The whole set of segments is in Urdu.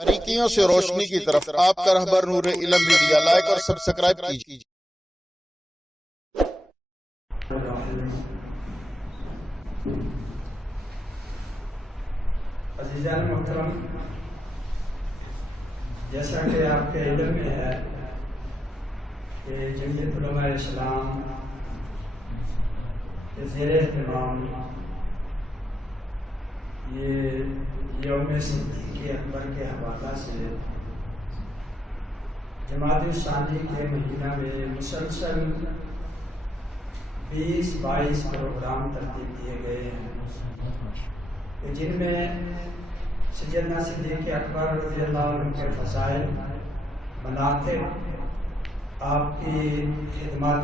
باریکیوں سے روشنی کی طرف آپ کا رہبر نور علم میڈیا، لائک اور سبسکرائب کیجیے۔ عزیزان محترم، جیسا کہ آپ کے علم میں ہے کہ جمعیت علماء اسلام کے زیر اہتمام یہ یوم صدیق اکبر کے حوالہ سے جمادی الثانی کے مہینہ میں مسلسل 20-22 پروگرام ترتیب دیے گئے ہیں، جن میں سیدنا صدیق اکبر رضی اللہ عنہ کے فضائل، مناقب، آپ کی خدمات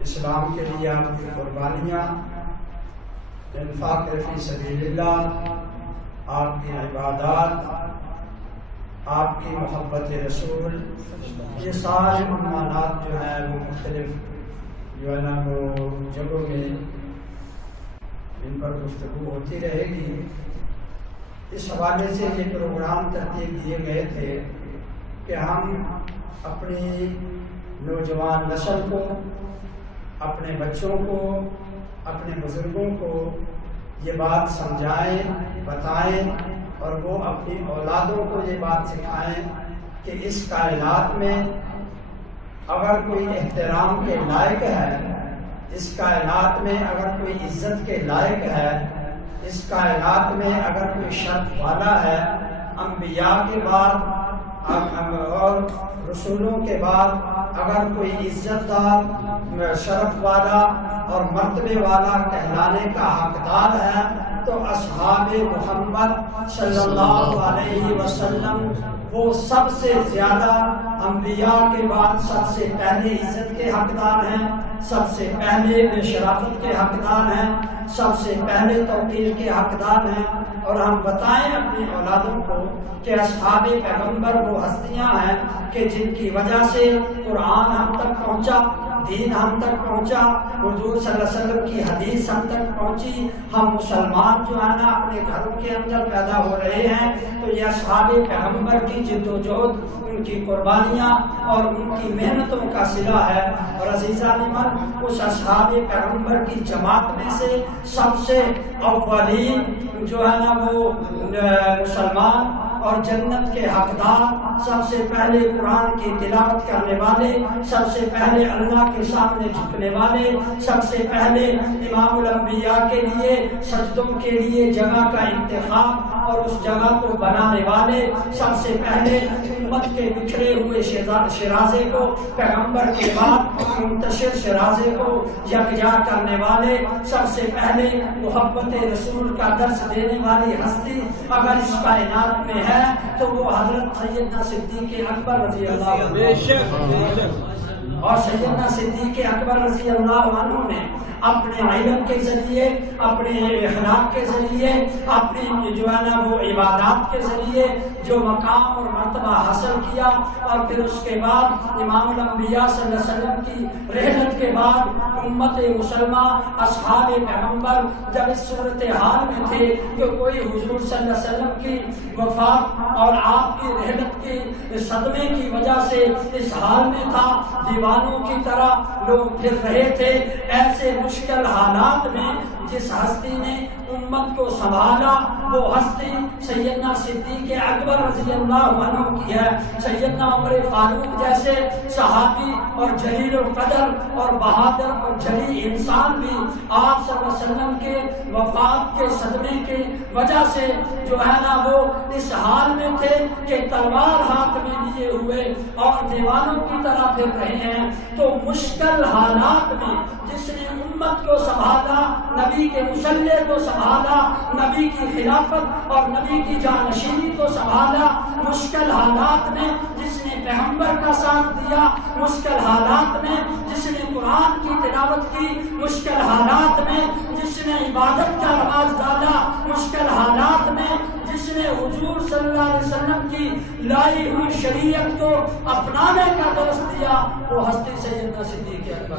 اسلام کے لیے آپ کی قربانیاں، انفاق فی سبیل اللہ، آپ کی عبادات، آپ کی محبت رسول، یہ سارے عنوانات جو ہیں وہ مختلف جو ہے نا وہ جگہوں میں ان پر گفتگو ہوتی رہے گی۔ اس حوالے سے یہ پروگرام ترتیب دیے گئے تھے کہ ہم اپنی نوجوان نسل کو، اپنے بچوں کو، اپنے بزرگوں کو یہ بات سمجھائیں، بتائیں، اور وہ اپنی اولادوں کو یہ بات سکھائیں کہ اس کائنات میں اگر کوئی احترام کے لائق ہے، اس کائنات میں اگر کوئی عزت کے لائق ہے، اس کائنات میں اگر کوئی شرف والا ہے، انبیاء کے بعد اور رسولوں کے بعد اگر کوئی عزت دار، شرف والا اور مرتبے والا کہلانے کا حقدار ہے تو اصحاب محمد صلی اللہ علیہ وسلم وہ سب سے زیادہ انبیاء کے بعد سب سے پہلے عزت کے حقدار ہیں، سب سے پہلے بے شرافت کے حقدار ہیں، سب سے پہلے توقیر کے حقدار ہیں۔ اور ہم بتائیں اپنی اولادوں کو کہ اصحاب پیغمبر وہ ہستیاں ہیں کہ جن کی وجہ سے قرآن ہم تک پہنچا، دین ہم تک پہنچا، حضور صلی اللہ علیہ وسلم کی حدیث ہم تک پہنچی، ہم مسلمان جو ہے نا اپنے گھروں کے اندر پیدا ہو رہے ہیں۔ تو یہ اصحاب پیغمبر کی جد و جہد، ان کی قربانیاں اور ان کی محنتوں کا صلہ ہے۔ اور عزیزان من، اس اصحاب پیغمبر کی جماعت میں سے سب سے اولین جو ہے نا وہ مسلمان اور جنت کے حقدار، سب سے پہلے قرآن کی تلاوت کرنے والے، سب سے پہلے اللہ کے سامنے جھکنے والے، سب سے پہلے امام الانبیاء کے لیے سجدوں کے لیے جگہ کا انتخاب اور اس جگہ کو بنانے والے، سب سے پہلے امت کے بکھرے ہوئے شرازے کو پیغمبر کے بعد منتشر شرازے کو یکجا کرنے والے، سب سے پہلے محبت رسول کا درس دینے والی ہستی اگر اس کائنات میں ہے تو وہ حضرت سیدنا صدیق اکبر رضی اللہ عنہ۔ اور سیدنا صدیق اکبر رضی اللہ عنہ نے اپنے علم کے ذریعے، اپنے اخلاق کے ذریعے، اپنی جو ہے نا وہ عبادات کے ذریعے جو مقام اور مرتبہ حاصل کیا، اور پھر اس کے بعد امام الانبیاء صلی اللہ علیہ وسلم کی رحلت کے بعد امت مسلمہ، اصحاب پیغمبر جب اس صورتحال میں تھے کہ کوئی حضور صلی اللہ علیہ وسلم کی وفات اور آپ کی رحلت کی صدمے کی وجہ سے اس حال میں تھا، دیوانوں کی طرح لوگ پھر رہے تھے، ایسے مشکل حالات میں جس ہستی نے امت کو سنبھالا وہ ہستی سیدنا صدیق اکبر رضی اللہ عنہ کی ہے۔ سیدنا عمر فاروق جیسے صحابی اور جلیل القدر اور بہادر اور جلی انسان بھی آپ صلی اللہ علیہ وسلم کے وفات کے صدمے کی وجہ سے جو ہے نا وہ اس حال میں تھے کہ تلوار ہاتھ میں لیے ہوئے اور دیوانوں کی طرح پھر رہے ہیں۔ تو مشکل حالات میں جس نے امت کو سنبھالا، نبی کے مسلح کو سنبھالا، نبی کی خلافت اور نبی کی جانشینی کو سنبھالا، مشکل حالات میں جس نے پیغمبر کا ساتھ دیا، مشکل حالات میں جس نے قرآن کی تلاوت کی، مشکل حالات میں جس نے عبادت کا رواج ڈالا، مشکل حالات میں جس نے حضور صلی اللہ علیہ وسلم کی لائی ہوئی شریعت کو اپنانے کا درس دیا، وہ ہستی سیدنا صدیق اکبر۔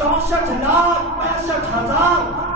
64,65,000